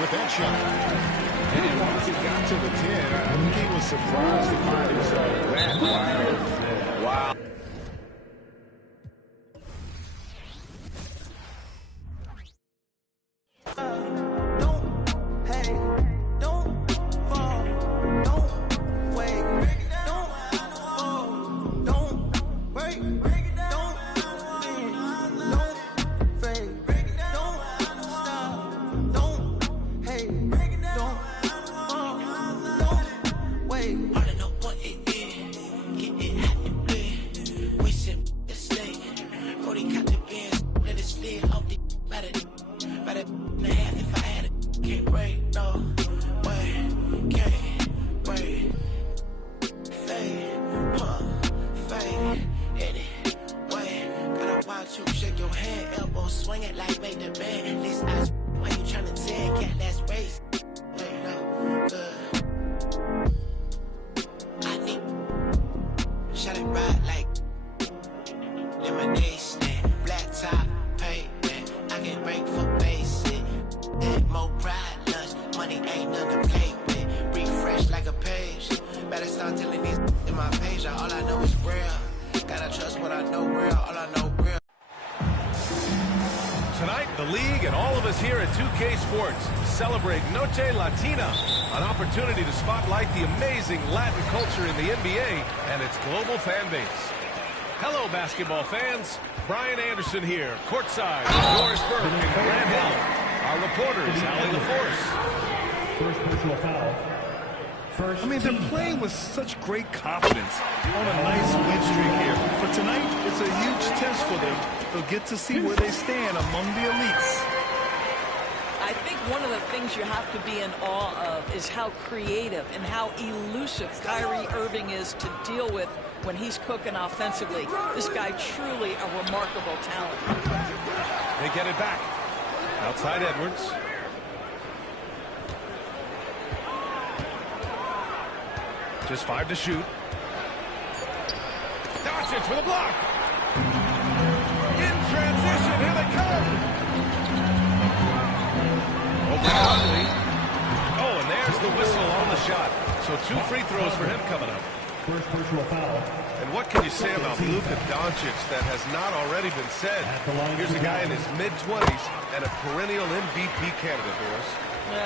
with that shot. And once he got to the 10, I think he was surprised to find himself that wide. Wow. Swing it like make the band. At least I why you tryna take it? Let's race. I need shut it right like lemonade stand, black top pavement. I can break for basic. More pride, lunch, money ain't nothing to play with. Refresh like a page. Better start telling these in my page. All I know is real. Gotta trust what I know real. All I know real. Tonight, the league and all of us here at 2K Sports celebrate Noche Latina, an opportunity to spotlight the amazing Latin culture in the NBA and its global fan base. Hello, basketball fans. Brian Anderson here, courtside with Doris Burke and Grant Hill. Our reporters, Allie LaForce. First personal foul. I mean, they're playing with such great confidence on a nice win streak here. But tonight, it's a huge test for them. They'll get to see where they stand among the elites. I think one of the things you have to be in awe of is how creative and how elusive Kyrie Irving is to deal with when he's cooking offensively. This guy truly a remarkable talent. They get it back. Outside Edwards. Just 5 to shoot. Doncic with a block. In transition, here they come. Over Conley. Oh, and there's the whistle on the shot. So 2 free throws for him coming up. First personal foul. And what can you say about Luka Doncic that has not already been said? Here's a guy in his mid-20s and a perennial MVP candidate, Doris.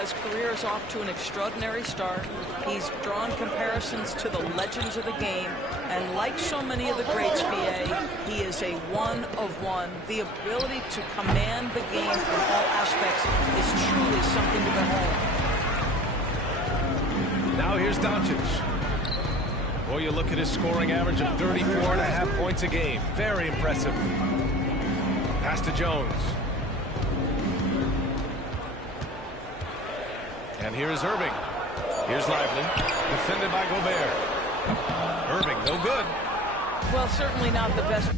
His career is off to an extraordinary start. He's drawn comparisons to the legends of the game, and like so many of the greats, BA, he is a one of one. The ability to command the game from all aspects is truly something to behold. Now here's Doncic. Boy, you look at his scoring average of 34.5 points a game. Very impressive. Pass to Jones. And here is Irving. Here's Lively. Defended by Gobert. Irving, no good. Well, certainly not the best.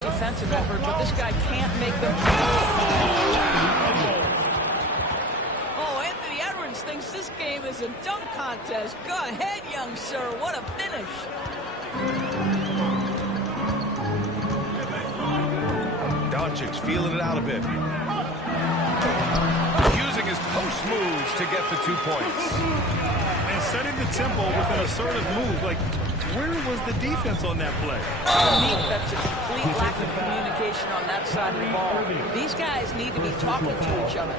Defensive effort, but this guy can't make them. Thinks this game is a dunk contest. Go ahead, young sir. What a finish. Doncic feeling it out a bit. Using his post moves to get the 2 points. And setting the tempo with an assertive move. Like, where was the defense on that play? To me, that's a complete lack of communication on that side of the ball. These guys need to be talking to each other.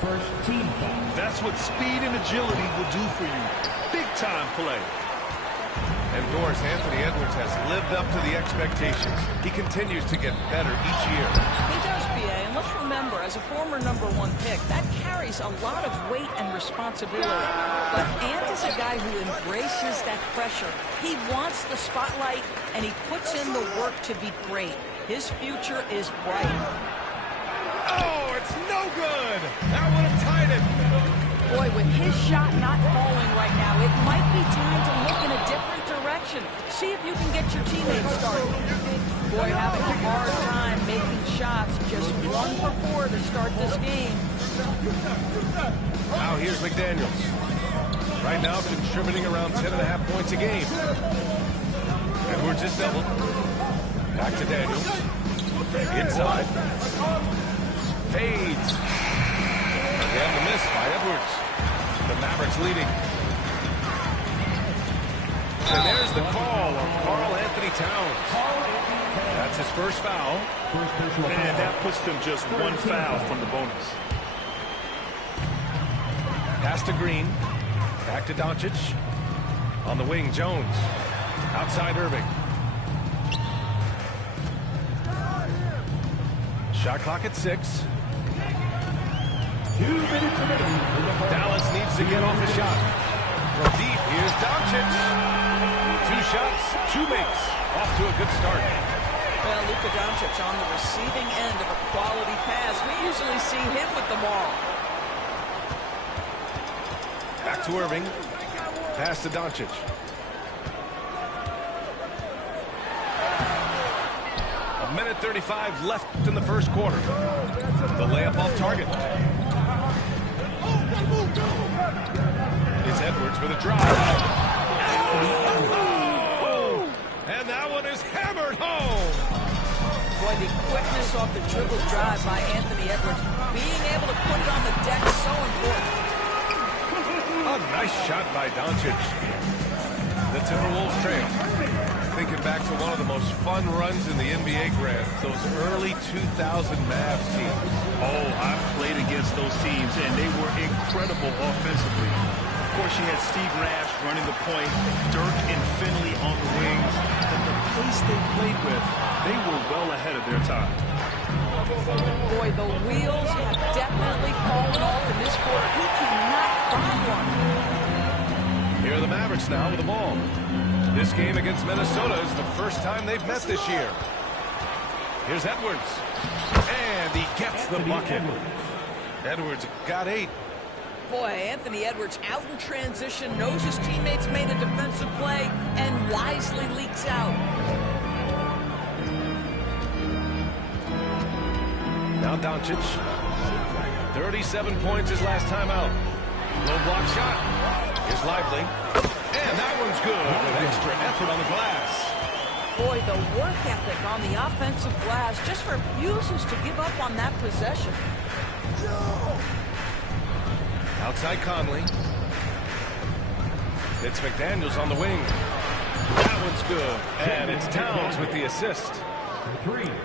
First team foul. That's what speed and agility will do for you. Big time play. And Doris, Anthony Edwards has lived up to the expectations. He continues to get better each year. He does, BA, and let's remember, as a former #1 pick, that carries a lot of weight and responsibility. But Ant is a guy who embraces that pressure. He wants the spotlight, and he puts in the work to be great. His future is bright. Oh, it's no good. That would have tied it. Boy, with his shot not falling right now, it might be time to look in a different direction. See if you can get your teammates started. Boy, having a hard time making shots. Just 1 for 4 to start this game. Now here's McDaniels. Right now contributing around 10.5 points a game. Edwards is doubled. Back to Daniels. Inside. Fades. Again, the miss by Edwards. The Mavericks leading. And there's the call on Karl Anthony Towns. That's his first foul. And that puts them just one foul from the bonus. Pass to Green. Back to Doncic. On the wing, Jones. Outside Irving. Shot clock at 6. 2 minutes remaining. Dallas needs to get off a shot. From deep, here's Doncic. 2 shots, 2 makes. Off to a good start. Well, Luka Doncic on the receiving end of a quality pass. We usually see him with the ball. Back to Irving. Pass to Doncic. A minute 35 left in the first quarter. The layup off target. It's Edwards with a drive. Oh! And that one is hammered home. Boy, the quickness off the dribble drive by Anthony Edwards. Being able to put it on the deck is so important. A nice shot by Doncic. The Timberwolves trail. Thinking back to one of the most fun runs in the NBA, Grant, those early 2000 Mavs teams. Oh, I've played against those teams, and they were incredible offensively. Of course, you had Steve Nash running the point, Dirk and Finley on the wings. But the pace they played with, they were well ahead of their time. Boy, the wheels have definitely fallen off in this quarter. He cannot find one. Here are the Mavericks now with the ball. This game against Minnesota is the first time they've met this year. Here's Edwards. And he gets the bucket. Edwards got 8. Boy, Anthony Edwards out in transition, knows his teammates made a defensive play, and wisely leaks out. Now Doncic. 37 points his last time out. Low block shot. Here's Lively. And that one's good with extra effort on the glass. Boy, the work ethic on the offensive glass just refuses to give up on that possession. Outside Conley. It's McDaniels on the wing. That one's good. And it's Towns with the assist.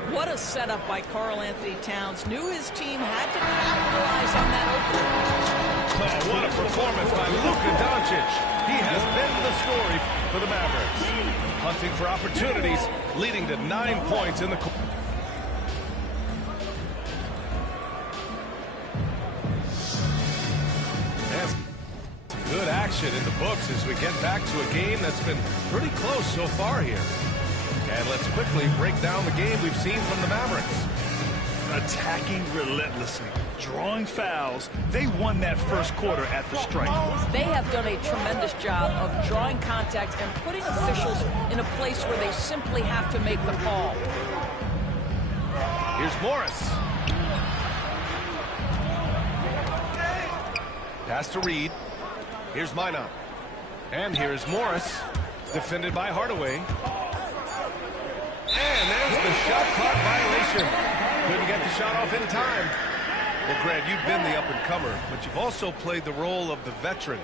What a setup by Karl Anthony Towns. Knew his team had to capitalize on that opening. Oh, what a performance by Luka Doncic. He has been the story for the Mavericks. Hunting for opportunities, leading to 9 points in the quarter. Good action in the books as we get back to a game that's been pretty close so far here. And let's quickly break down the game we've seen from the Mavericks. Attacking relentlessly, drawing fouls. They won that first quarter at the stripe. They have done a tremendous job of drawing contact and putting officials in a place where they simply have to make the call. Here's Morris. Pass to Reed. Here's Minot. And here's Morris. Defended by Hardaway. And there's the shot clock violation. Couldn't get the shot off in time. Well, Grant, you've been the up-and-comer, but you've also played the role of the veteran.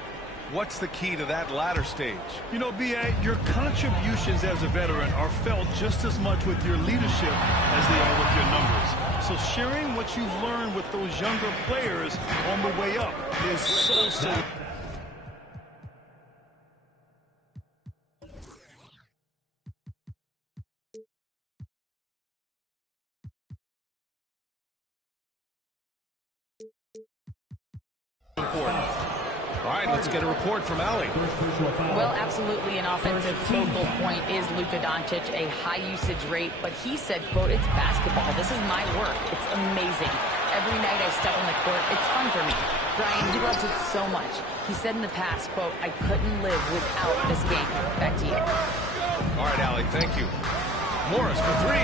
What's the key to that latter stage? You know, B.A., your contributions as a veteran are felt just as much with your leadership as they are with your numbers. So sharing what you've learned with those younger players on the way up is so important. All right, let's get a report from Allie. Well, absolutely an offensive focal point is Luka Doncic, a high usage rate, but he said, quote, it's basketball. This is my work. It's amazing. Every night I step on the court, it's fun for me. Brian, he loves it so much. He said in the past, quote, I couldn't live without this game. Back to you. All right, Allie, thank you. Morris for 3.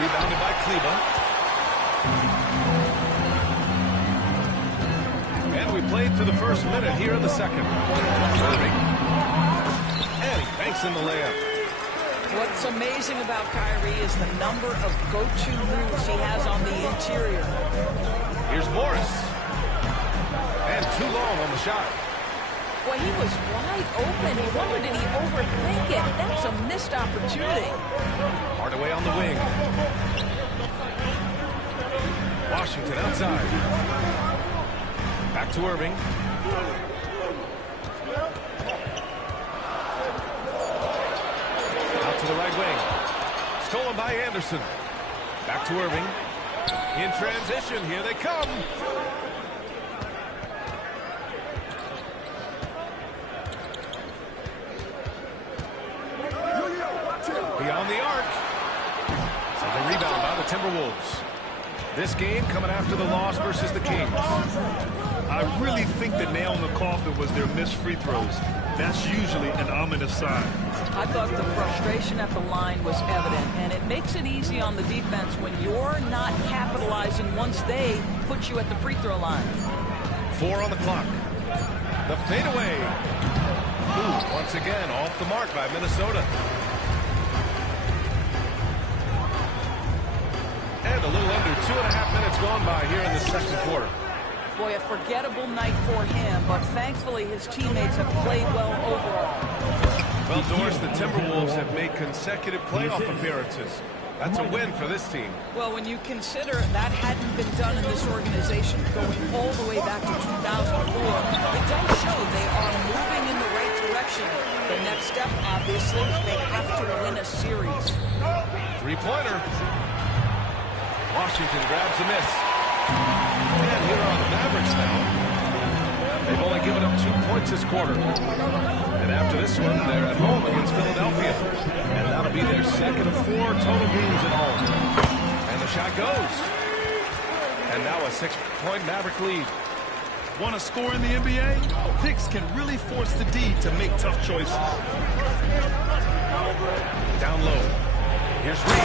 Rebounded by Kleba. And we played through the first minute here in the second. Irving. And he banks in the layup. What's amazing about Kyrie is the number of go-to moves he has on the interior. Here's Morris. And too long on the shot. Boy, he was wide open. He wondered, did he overthink it? That's a missed opportunity. Hardaway on the wing. Washington outside. Back to Irving. Out to the right wing. Stolen by Anderson. Back to Irving. In transition, here they come. Beyond the arc. So the rebound by the Timberwolves. This game coming after the loss versus the Kings. I really think the nail in the coffin was their missed free throws. That's usually an ominous sign. I thought the frustration at the line was evident, and it makes it easy on the defense when you're not capitalizing once they put you at the free throw line. 4 on the clock. The fadeaway. Ooh, once again, off the mark by Minnesota. And a little under 2.5 minutes gone by here in the second quarter. Boy, a forgettable night for him, but thankfully his teammates have played well overall. Well, Doris, the Timberwolves have made consecutive playoff appearances. That's a win for this team. Well, when you consider that hadn't been done in this organization going all the way back to 2004, it does show they are moving in the right direction. The next step, obviously, they have to win a series. Three-pointer. Washington grabs a miss. And here are the Mavericks now. They've only given up 2 points this quarter. And after this one, they're at home against Philadelphia. And that'll be their second of 4 total games at home. And the shot goes. And now a 6-point Maverick lead. Want to score in the NBA? Picks can really force the D to make tough choices. Down low. Here's Reed.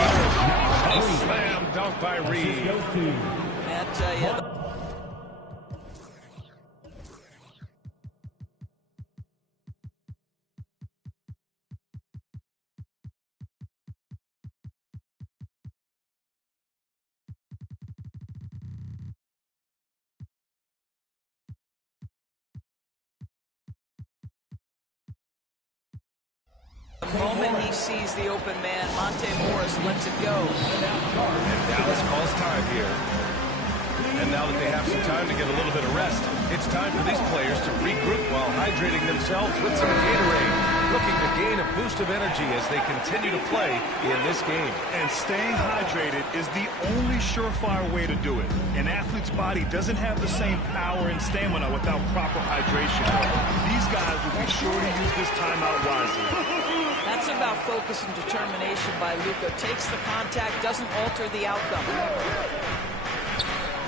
A slam dunk by Reed. I tell you. The moment he sees the open man, Monte Morris lets it go. And Dallas calls time here. And now that they have some time to get a little bit of rest, it's time for these players to regroup while hydrating themselves with some Gatorade, looking to gain a boost of energy as they continue to play in this game. And staying hydrated is the only surefire way to do it. An athlete's body doesn't have the same power and stamina without proper hydration. These guys will be sure to use this timeout wisely. That's about focus and determination by Luka. Takes the contact, doesn't alter the outcome.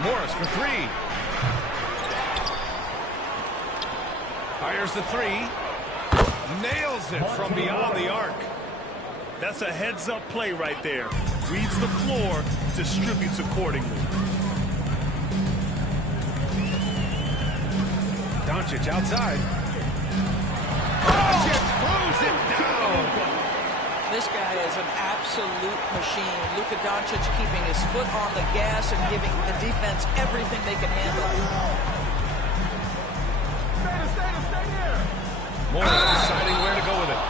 Morris for 3. Fires the 3. Nails it from beyond the arc. That's a heads-up play right there. Reads the floor, distributes accordingly. Doncic outside. Doncic throws it down. This guy is an absolute machine. Luka Doncic keeping his foot on the gas and giving the defense everything they can handle. Morris deciding where to go with it.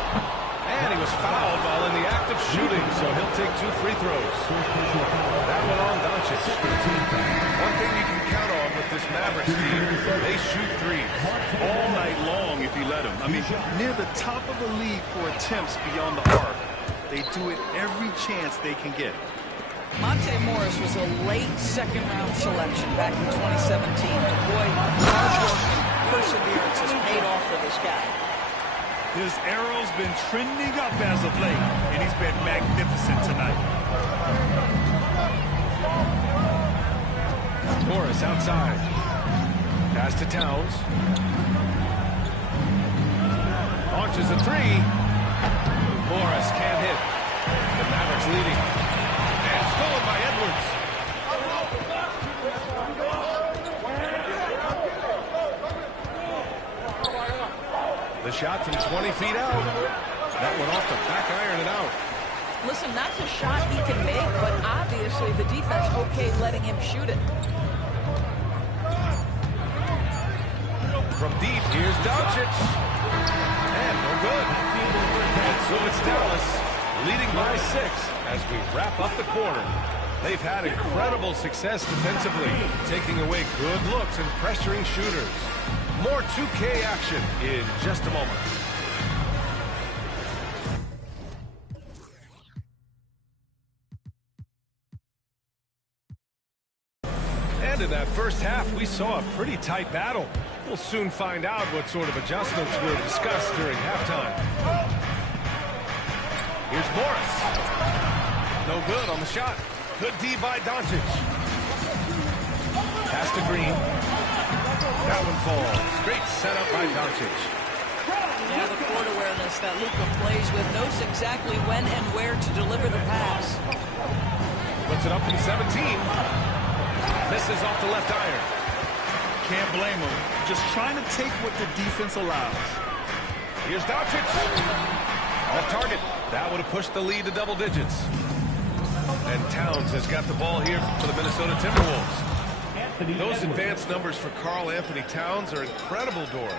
And he was fouled while in the act of shooting, so he'll take 2 free throws. That one on Doncic. One thing you can count on with this Mavericks team, they shoot threes. All night long if you let them. I mean, near the top of the league for attempts beyond the arc. They do it every chance they can get. Monte Morris was a late second-round selection back in 2017. But boy, hard work and perseverance has paid off for this guy. His arrow's been trending up as of late, and he's been magnificent tonight. Morris outside. Pass to Towns. Launches a 3. Morris can't hit. The Mavericks leading. And stolen by Edwards. shot from 20 feet out. That went off the back iron and out. Listen, that's a shot he can make, but obviously the defense okay letting him shoot it. From deep, here's Doncic. And no good. And so it's Dallas leading by 6 as we wrap up the quarter. They've had incredible success defensively, taking away good looks and pressuring shooters. More 2K action in just a moment. And in that first half, we saw a pretty tight battle. We'll soon find out what sort of adjustments were discussed during halftime. Here's Morris. No good on the shot. Good D by Doncic. Pass to Green. That one falls. Great setup by Doncic. Yeah, the court awareness that Luka plays with, knows exactly when and where to deliver the pass. Puts it up from 17. Misses off the left iron. Can't blame him. Just trying to take what the defense allows. Here's Doncic. Off target. That would have pushed the lead to double digits. And Towns has got the ball here for the Minnesota Timberwolves. Those advanced numbers for Karl Anthony Towns are incredible, Doris.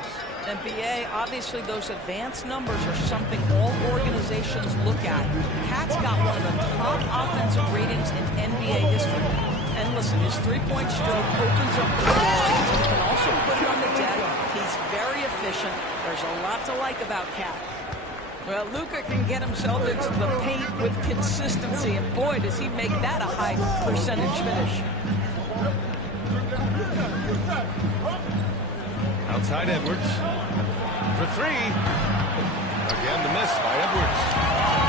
NBA, obviously those advanced numbers are something all organizations look at. Cat's got one of the top offensive ratings in NBA history. And listen, his three-point stroke opens up the scoring. He can also put it on the deck. He's very efficient. There's a lot to like about Cat. Well, Luka can get himself into the paint with consistency, and boy, does he make that a high percentage finish. Outside Edwards. For 3. Again, the miss by Edwards.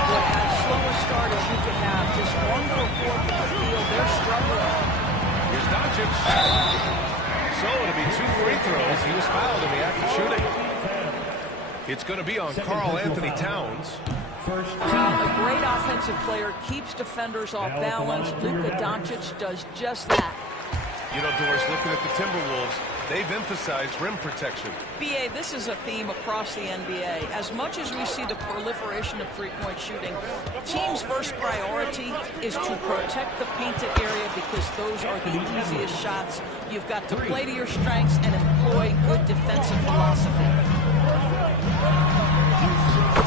Boy, as slow a start as you can have, just 1 for 4 from the field, they're struggling. Here's Doncic. So it'll be 2 free throws. He was fouled in the act of shooting. It's going to be on Karl Anthony Towns. A great offensive player keeps defenders off balance. Luka Doncic does just that. You know, Doris, looking at the Timberwolves, they've emphasized rim protection. BA, this is a theme across the NBA. As much as we see the proliferation of three-point shooting, teams' first priority is to protect the painted area because those are the easiest shots. You've got to play to your strengths and employ good defensive philosophy.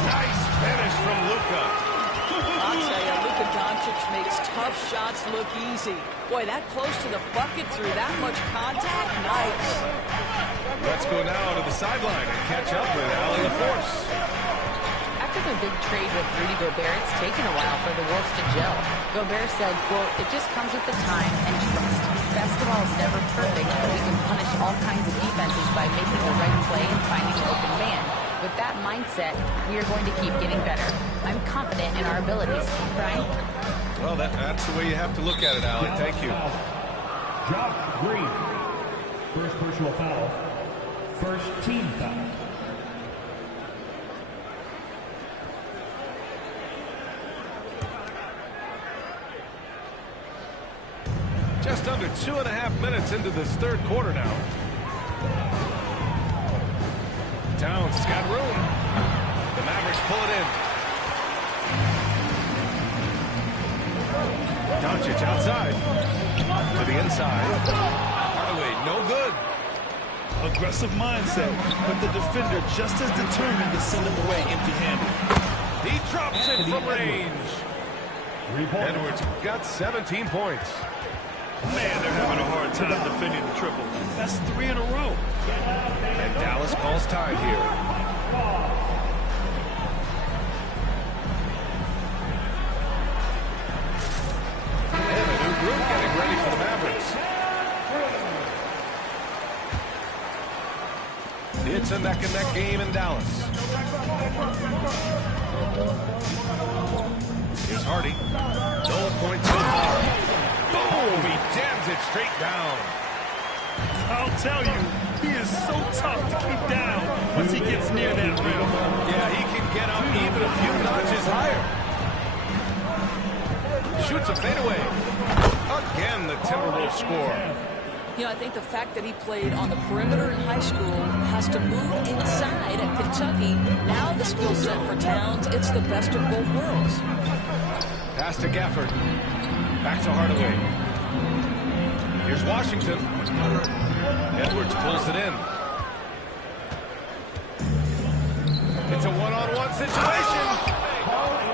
Nice finish from Luka. I'll tell you, Luka Doncic makes tough shots look easy. Boy, that close to the bucket through that much contact, nice. Let's go now to the sideline and catch up with Allie LaForce. After the big trade with Rudy Gobert, it's taken a while for the Wolves to gel. Gobert said, quote, "It just comes with the time and trust. Basketball is never perfect, but we can punish all kinds of defenses by making the right play and finding an open man. With that mindset, we are going to keep getting better. I'm confident in our abilities." Brian? Well, that's the way you have to look at it, Allie. Thank you. Josh Green. First personal foul. First team foul. Just under 2.5 minutes into this third quarter now. Towns has got room. The Mavericks pull it in. Doncic outside. To the inside. Hardaway, no good. Aggressive mindset, but the defender just as determined to send him away empty-handed. He drops it from range. Edwards got 17 points. Man, they're having a hard time defending the triple. That's 3 in a row. And Dallas calls time here. And a new group getting ready for the Mavericks. It's a neck-and-neck game in Dallas. Here's Hardy. No points so far. Boom! He jams it straight down. I'll tell you, he is so tough to keep down once he gets near that rim. Yeah, he can get up even a few notches higher. Shoots a fadeaway. Again, the Timberwolves score. You know, I think the fact that he played on the perimeter in high school, has to move inside at Kentucky. Now the skill set for Towns, it's the best of both worlds. Pass to Gafford. Back to Hardaway. Here's Washington. Edwards pulls it in. It's a one-on-one situation.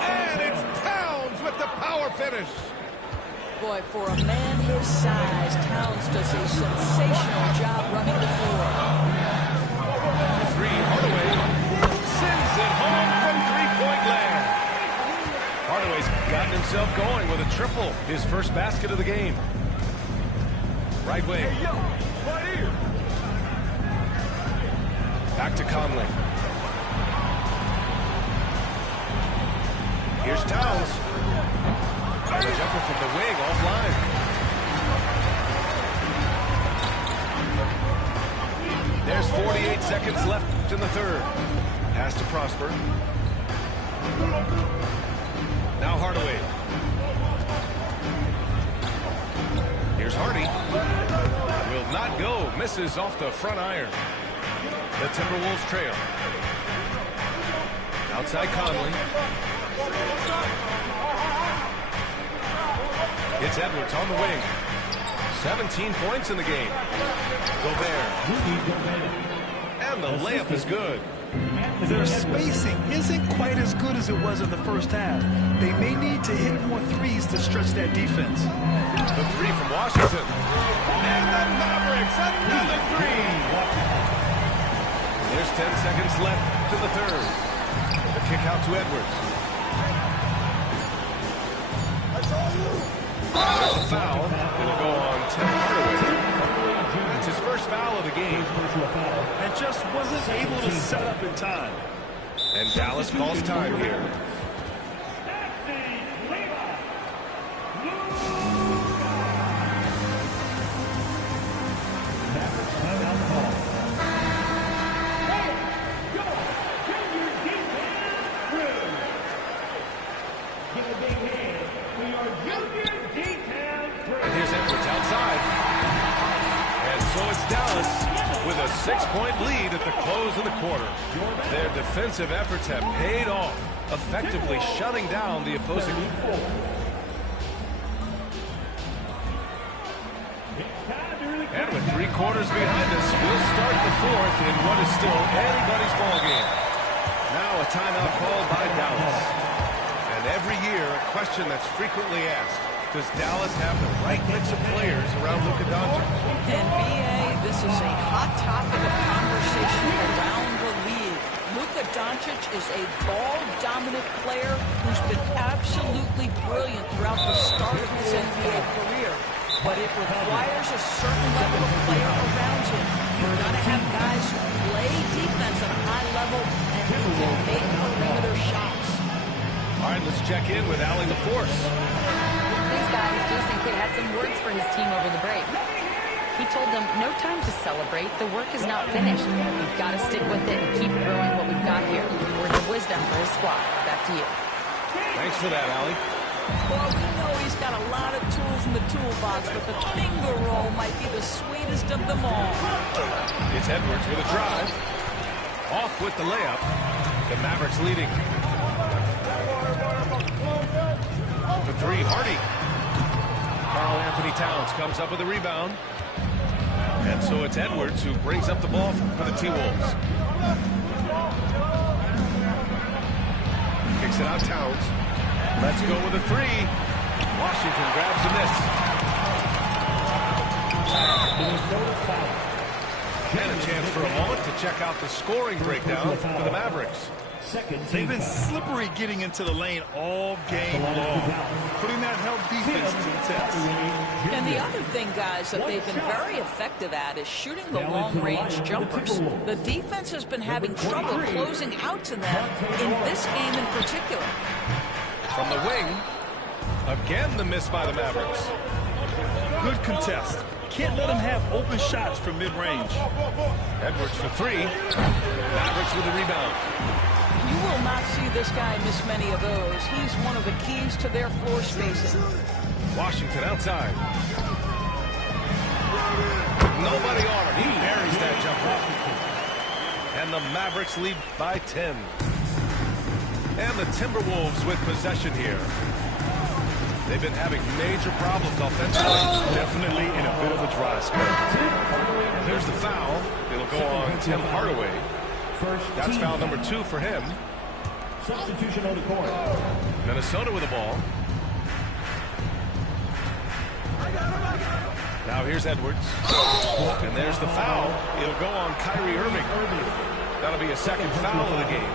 And it's Towns with the power finish. Boy, for a man his size, Towns does a sensational job running the floor. Three, Hardaway sends it home from three-point land. Hardaway's gotten himself going with a triple, his first basket of the game. Right wing. Right here. Back to Conley. Here's Towns. And a jumper from the wing offline. There's 48 seconds left in the third. Pass to Prosper. Now Hardaway. Here's Hardy. Will not go. Misses off the front iron. The Timberwolves trail. Outside Conley. It's Edwards on the wing. 17 points in the game. Gobert. And the layup is good. Their spacing isn't quite as good as it was in the first half. They may need to hit more threes to stretch that defense. The three from Washington. And the Mavericks, another three. There's 10 seconds left to the third. The kick out to Edwards. There's a foul. It'll go on Tim Hardaway. That's his first foul of the game. And just wasn't able to set up in time. And Dallas calls time here. And here's Edwards outside. And so it's Dallas with a 6-point lead at the close of the quarter. Their defensive efforts have paid off, effectively shutting down the opposing. And with 3 quarters behind us, we'll start the fourth in what is still anybody's ball game. Now a timeout called by Dallas. And every year, a question that's frequently asked: does Dallas have the right mix of players around Luka Doncic? And BA, this is a hot topic of conversation around the league. Luka Doncic is a ball-dominant player who's been absolutely brilliant throughout the start of his NBA career. But it requires a certain level of player around him. You've got to have guys who play defense at a high level and who can make perimeter shots. All right, let's check in with Allie LaForce. These guys, Jason Kidd had some words for his team over the break. He told them, no time to celebrate. The work is not finished. We've got to stick with it and keep growing what we've got here. Words of wisdom for his squad. Back to you. Thanks for that, Allie. Well, we know he's got a lot of tools in the toolbox, but the finger roll might be the sweetest of them all. It's Edwards with a drive. Off with the layup. The Mavericks leading. For three, Hardy. Karl Anthony Towns comes up with a rebound. And so it's Edwards who brings up the ball for the T-Wolves. Kicks it out, Towns. Let's go with a three. Washington grabs the miss. And a chance for a moment to check out the scoring breakdown for the Mavericks. They've been slippery getting into the lane all game long, putting that help defense to the test. And the other thing, guys, that they've been very effective at is shooting the long-range jumpers. The defense has been having trouble closing out to them in this game in particular. From the wing, again the miss by the Mavericks. Good contest. Can't let them have open shots from mid-range. Edwards for three. Mavericks with the rebound. You will not see this guy miss many of those. He's one of the keys to their floor spacing. Washington outside. Nobody on him. He buries that jumper. And the Mavericks lead by 10. And the Timberwolves with possession here. They've been having major problems offensively. Definitely in a bit of a dry spell. And there's the foul. It'll go on Tim Hardaway. That's foul number 2 for him. Substitution on the court. Minnesota with the ball. Now here's Edwards. And there's the foul. It'll go on Kyrie Irving. That'll be a second foul of the game.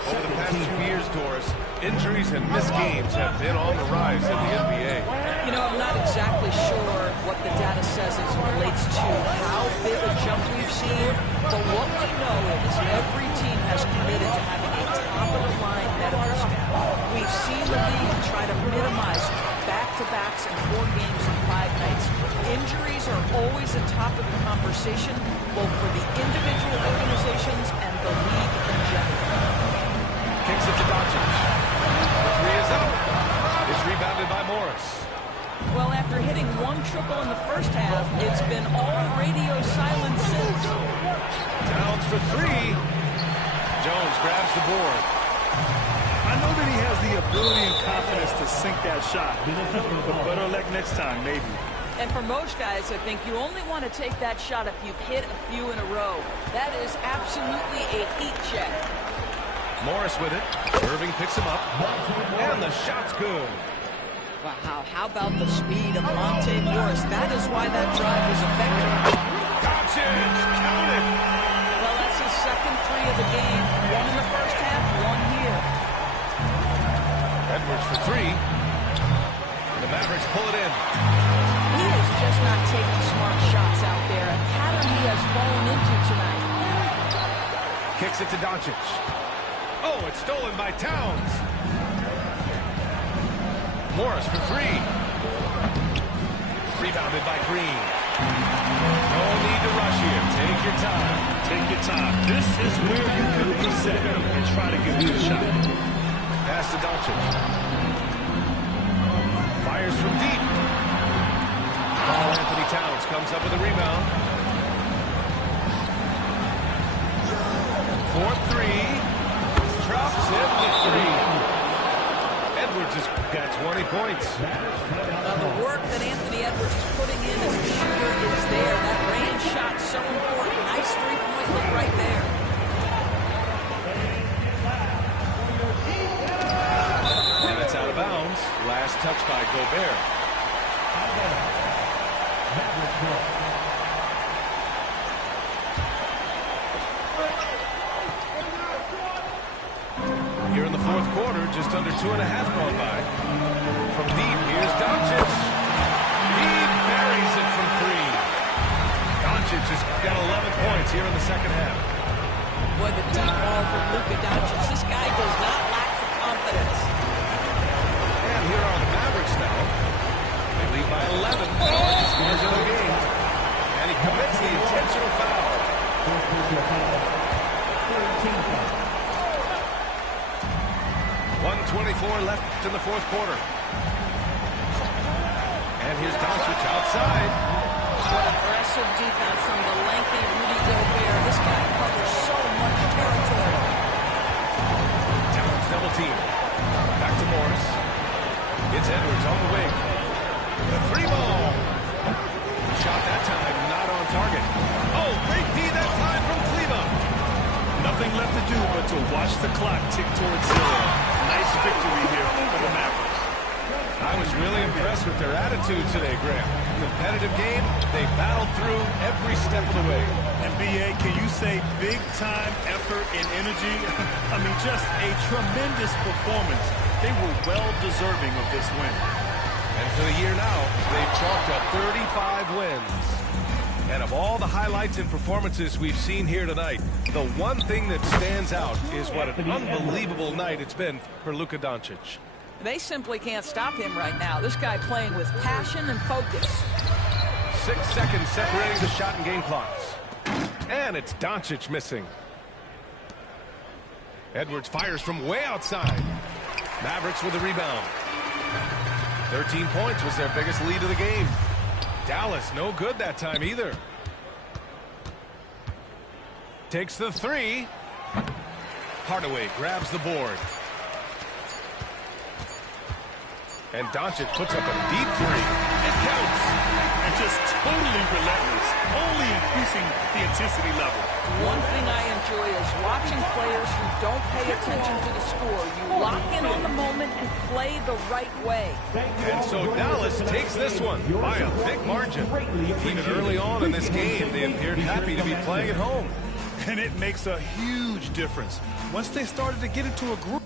Over the past 2 years, Doris, injuries and missed games have been on the rise in the NBA. You know, I'm not exactly sure what the data says as it relates to how big a jump we've seen, but what we know is every team has committed to having a top-of-the-line medical staff. We've seen the league try to minimize back-to-backs in 4 games in 5 nights. Injuries are always the top of the conversation, both for the individual organizations and the league in general. Kicks it to Doncic. The 3 is out. It's rebounded by Morris. Well, after hitting 1 triple in the first half, it's been all radio silence since. Towns for 3. Jones grabs the board. I know that he has the ability and confidence to sink that shot. But better luck next time, maybe. And for most guys, I think you only want to take that shot if you've hit a few in a row. That is absolutely a heat check. Morris with it. Irving picks him up. And the shot's good. Wow, how about the speed of Monte Morris? That is why that drive was effective. Doncic, count it. Well, that's his second 3 of the game. 1 in the first half, 1 here. Edwards for 3. The Mavericks pull it in. He is just not taking smart shots out there. A pattern he has fallen into tonight. Kicks it to Doncic. Oh, it's stolen by Towns. Morris for 3. Rebounded by Green. No need to rush here. Take your time. Take your time. This is where you can reset and try to get a shot. Pass to Doncic. Fires from deep. Carl Anthony Towns comes up with a rebound. 4-3. Drops it with 3. Edwards has got 20 points. The work that Anthony Edwards is putting in as a shooter is there. That range shot so important. Nice 3-point look right there. And it's out of bounds. Last touch by Gobert. Here in the fourth quarter, just under 2.5 gone by. From deep, here's Doncic. He buries it from 3. Doncic has got 11 points here in the second half. Boy, the deep ball from Luka Doncic. This guy does not lack the confidence. And here are the Mavericks now. They lead by 11. Largest scores of the game. And he commits the intentional foul. 1:24 left in the fourth quarter. And here's Doncic outside. What aggressive defense from the lengthy Rudy Gobert. This guy covers so much territory. Towns double team. Back to Morris. It's Edwards on the wing. The 3 ball. Shot that time, not on target. Oh, great D that time from Kleba. Nothing left to do but to watch the clock tick towards 0. Nice victory here for the Mavericks. I was really impressed with their attitude today, Graham. Competitive game, they battled through every step of the way. NBA, can you say big-time effort and energy? I mean, just a tremendous performance. They were well-deserving of this win. And for the year now, they've chalked up 35 wins. And of all the highlights and performances we've seen here tonight, the one thing that stands out is what an unbelievable night it's been for Luka Doncic. They simply can't stop him right now. This guy playing with passion and focus. 6 seconds separating the shot and game clocks. And it's Doncic missing. Edwards fires from way outside. Mavericks with a rebound. 13 points was their biggest lead of the game. Dallas, no good that time either. Takes the three. Hardaway grabs the board. And Doncic puts up a deep three. It counts. And just totally relentless, only increasing the intensity level. One thing I enjoy is watching players who don't pay attention to the score. You lock in on the moment and play the right way. And so Dallas takes this one by a big margin. Even early on in this game, they appeared happy to be playing at home. And it makes a huge difference once they started to get into a group.